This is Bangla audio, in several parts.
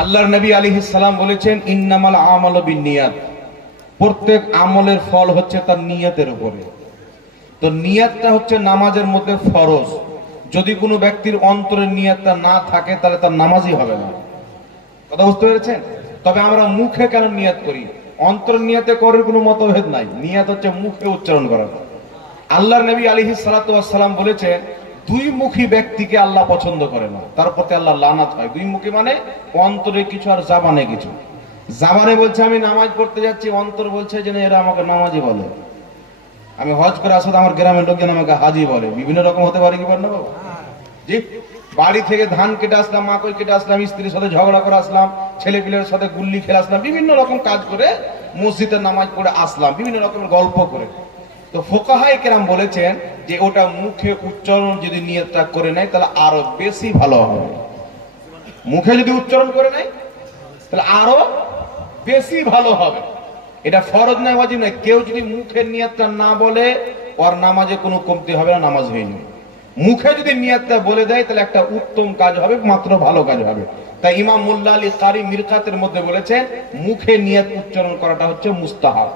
আল্লাহর নবী আলী সালাম বলেছেন, ইন্নামাল আমল নিয়াত প্রত্যেক আমলের ফল হচ্ছে তার নিয়তের উপরে। তো নিয়াতটা হচ্ছে নামাজের মধ্যে ফরজ। যদি কোনো ব্যক্তির অন্তরের নিয়াতটা না থাকে, তাহলে তার নামাজই হবে না। কথা বুঝতে পেরেছেন? তবে আমরা মুখে কেন নিয়াত করি? অন্তর নিয়াতে করার কোনো মতভেদ নাই। নিয়াত হচ্ছে মুখে উচ্চারণ করা আল্লাহর নবী আলী সালাম বলেছেন দুই মুখী ব্যক্তিকে আল্লাহ পছন্দ করে না। তার প্রতি আল্লাহ লানাত হয়। দুই মুখী মানে অন্তরে কিছু আর জাবানে কিছু। জাবানে বলছে, আমি নামাজ পড়তে যাচ্ছি। অন্তর বলছে যে এরা আমাকে নামাজি বলে। আমি হজ করে আসলে আমার গ্রামের লোকজন আমাকে হাজি বলে। বিভিন্ন রকম হতে পারে কি পারে না বাবা? জি, বাড়ি থেকে ধান কেটে আসলাম, মাকই কেটে আসলাম, স্ত্রীর সাথে ঝগড়া করে আসলাম ছেলে পিলের সাথে গুল্লি খেলে আসলাম, বিভিন্ন রকম কাজ করে মসজিদে নামাজ পড়ে আসলাম, বিভিন্ন রকমের গল্প করে। তো ফোকাহাই কেরাম বলেছেন যে ওটা মুখে উচ্চারণ যদি নিয়তটা করে নেয়, তাহলে আরও বেশি ভালো হবে। মুখে যদি উচ্চারণ করে নেয়, তাহলে আরও বেশি ভালো হবে। এটা ফরজ নয়, ওয়াজিব নয়। কেউ যদি মুখের নিয়তটা না বলে, ওর নামাজে কোনো কমতি হবে না, নামাজ হয়নি। মুখে যদি নিয়তটা বলে দেয়, তাহলে একটা উত্তম কাজ হবে, মাত্র ভালো কাজ হবে। তাই ইমাম মুল্লা আলী কারি মিরকাতের মধ্যে বলেছেন, মুখে নিয়ত উচ্চারণ করাটা হচ্ছে মুস্তাহাব।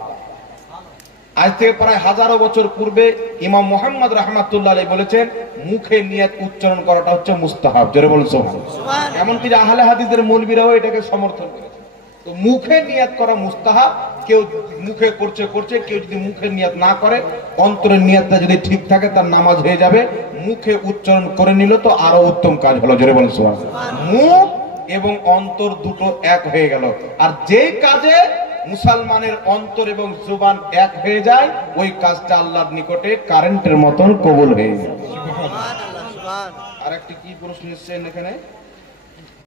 আজ থেকে প্রায় হাজারো বছর পূর্বে ইমাম মোহাম্মদ রহমাতুল্লাহ আলী বলেছেন মুখে নিয়ত উচ্চারণ করাটা হচ্ছে মুস্তাহাব। জোরে বলুন সোহান এমনকি আহলে হাদিসের মৌলবীরাও এটাকে সমর্থন করেছে। তো মুখে নিয়াত করা মুস্তাহাব কেউ মুখে করছে করছে কেউ যদি মুখে নিয়াত না করে অন্তরের নিয়াতটা যদি ঠিক থাকে তার নামাজ হয়ে যাবে। মুখে উচ্চারণ করে নিল তো আরও উত্তম কাজ হলো। জোরে বলুন সোহান মুখ এবং অন্তর দুটো এক হয়ে গেল। আর যেই কাজে মুসলমানের অন্তর এবং জুবান এক হয়ে যায় ওই কাজটা আল্লাহর নিকটে কারেন্টের মতন কবুল হয়ে যায়। আর একটি কি প্রশ্ন এসছেন এখানে?